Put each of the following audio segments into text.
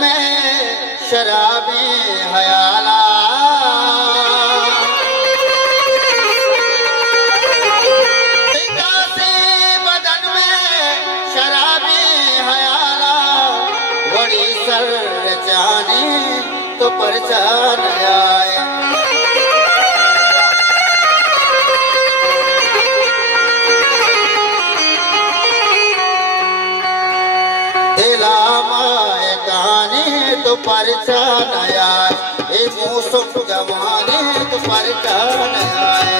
में शराबी हयाला बदन में शराबी हयाला वड़ी सर जाने तो परचान आए तो परचान आए मौसम जमाने तो परचान आए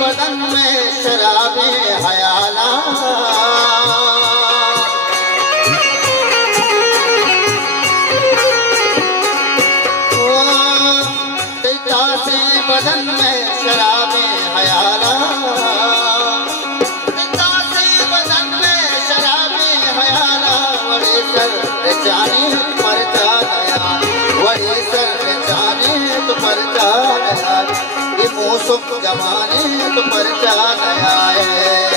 बदन में शराबी हयाला बदन में शराबी हयाला बदन में शराबी हयाला वड़े सर जाने पर जाना वड़े सर जाने तो पर जाना मौसम जमाने तो परचान आए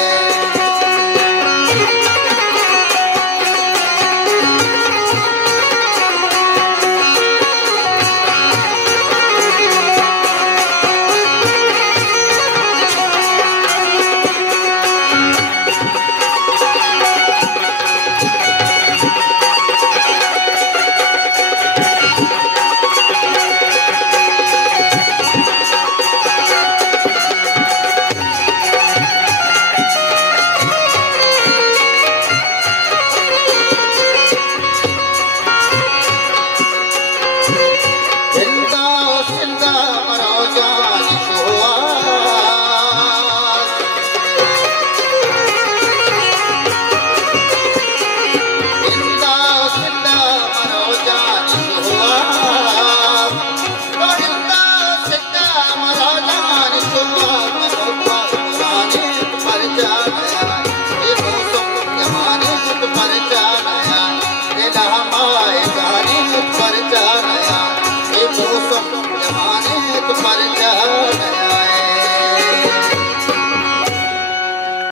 जमाने तो पर जा